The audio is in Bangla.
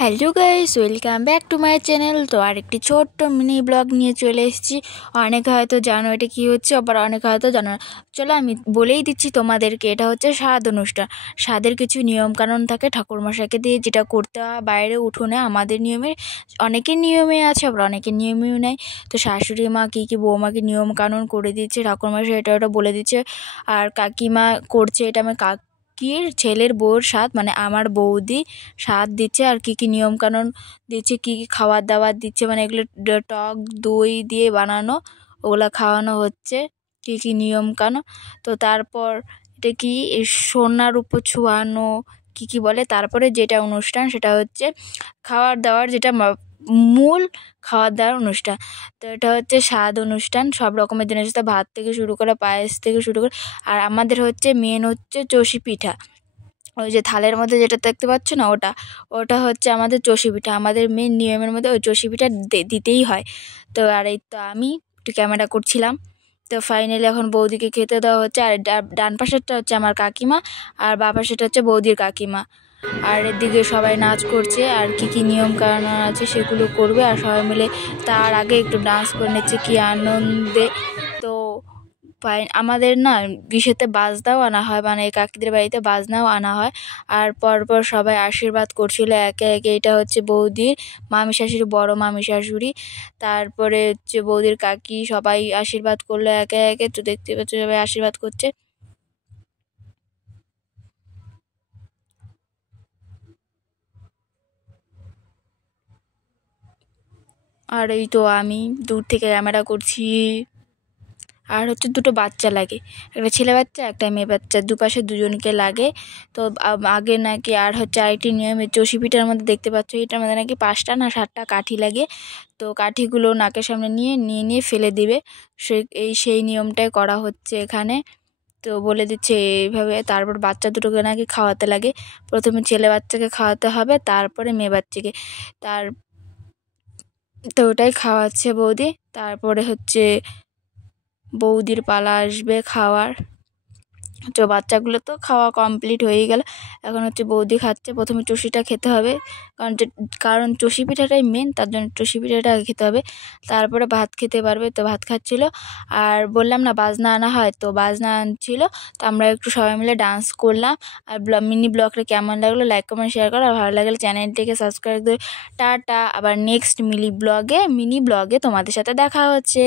Hello guys, welcome back to my channel. তো আরেকটি ছোট্ট মিনি ব্লগ নিয়ে চলে এসেছি। অনেকে হয়তো জানো এটা কী হচ্ছে, আবার অনেকে হয়তো জানো না। চলো আমি বলেই দিচ্ছি তোমাদেরকে, এটা হচ্ছে স্বাদ অনুষ্ঠান। স্বাদের কিছু নিয়মকানুন থাকে ঠাকুরমশাইকে দিয়ে, যেটা করতে হয় বাইরে উঠোনে। আমাদের নিয়মে অনেকের নিয়মে আছে, আবার অনেকের নিয়মেও নেই। তো শাশুড়ি মা কী বৌমাকে নিয়মকানুন করে দিচ্ছে, ঠাকুরমশাই এটা ওটা বলে দিচ্ছে। আর কাকিমা করছে, এটা আমার কাকির ছেলের বউর স্বাদ, মানে আমার বৌদি স্বাদ দিচ্ছে। আর কী নিয়মকানুন দিচ্ছে, কী খাবার দাবার দিচ্ছে, মানে এগুলো টক দই দিয়ে বানানো, ওগুলো খাওয়ানো হচ্ছে। কী নিয়মকানুন। তো তারপর এটা কি সোনার উপর ছোঁয়ানো কী বলে। তারপরে যেটা অনুষ্ঠান সেটা হচ্ছে খাবার দাবার, যেটা মূল খাবার দাবার অনুষ্ঠান। তো এটা হচ্ছে স্বাদ অনুষ্ঠান, সব রকমের জিনিস, ভাত থেকে শুরু করে পায়েস থেকে শুরু করে। আর আমাদের হচ্ছে মেন হচ্ছে চষি পিঠা। ওই যে থালের মধ্যে যেটা দেখতে পাচ্ছ না, ওটা হচ্ছে আমাদের চষি পিঠা। আমাদের মেন নিয়মের মধ্যে ওই চষি পিঠা দিতেই হয়। তো আর এই তো আমি একটু ক্যামেরা করছিলাম। তো ফাইনালি এখন বৌদিকে খেতে দেওয়া হচ্ছে। আর ডান পাশেরটা হচ্ছে আমার কাকিমা, আর বাঁ পাশেরটা হচ্ছে বৌদির কাকিমা। আর এদিকে সবাই নাচ করছে, আর কী নিয়ম কানুন আছে সেগুলো করবে। আর সবাই মিলে তার আগে একটু ডান্স করে নিচ্ছে, কী আনন্দে। তো আমাদের না বিশেতে বাজনাও আনা হয়, মানে কাকিদের বাড়িতে বাজনাও আনা হয়। আর পরপর সবাই আশীর্বাদ করছিল একে একে। এটা হচ্ছে বৌদির মামি শাশুড়ি, বড় মামি শাশুড়ি, তারপরে হচ্ছে বৌদির কাকি, সবাই আশীর্বাদ করলো একে একে। তো দেখতে পাচ্ছ সবাই আশীর্বাদ করছে। আর এই তো আমি দূর থেকে ক্যামেরা করছি। আর হচ্ছে দুটো বাচ্চা লাগে, একটা ছেলে বাচ্চা একটা মেয়ে বাচ্চা, দুপাশে দুজনকে লাগে। তো আগে নাকি আর হচ্ছে আরেকটি নিয়মে চষি পিঠার মধ্যে দেখতে পাচ্ছ, এটার মধ্যে নাকি 5টা না 7টা কাঠি লাগে। তো কাঠিগুলো নাকের সামনে নিয়ে নিয়ে ফেলে দিবে। সেই নিয়মটাই করা হচ্ছে এখানে। তো বলে দিচ্ছে এইভাবে। তারপর বাচ্চা দুটোকে নাকি খাওয়াতে লাগে। প্রথমে ছেলে বাচ্চাকে খাওয়াতে হবে, তারপরে মেয়ে বাচ্চাকে। তার তো ওটাই খাওয়াচ্ছে বৌদি। তারপরে হচ্ছে বৌদির পালা আসবে খাওয়ার। তো বাচ্চাগুলো তো খাওয়া কমপ্লিট হয়ে গেল, এখন হচ্ছে বৌদি খাচ্ছে। প্রথমে চষিটা খেতে হবে, কারণ চষি পিঠাটাই মেন, তার জন্য চষি পিঠাটা আগে খেতে হবে, তারপরে ভাত খেতে পারবে। তো ভাত খাচ্ছিল। আর বললাম না বাজনা আনা হয়, তো বাজনা আনছিল। তো আমরা একটু সবাই মিলে ডান্স করলাম। আর মিনি ব্লগটা কেমন লাগলো লাইক কমেন্ট শেয়ার করো, আর ভালো লাগলে চ্যানেলটিকে সাবস্ক্রাইব করে টাটা। আবার নেক্সট মিনি ব্লগে তোমাদের সাথে দেখা হচ্ছে।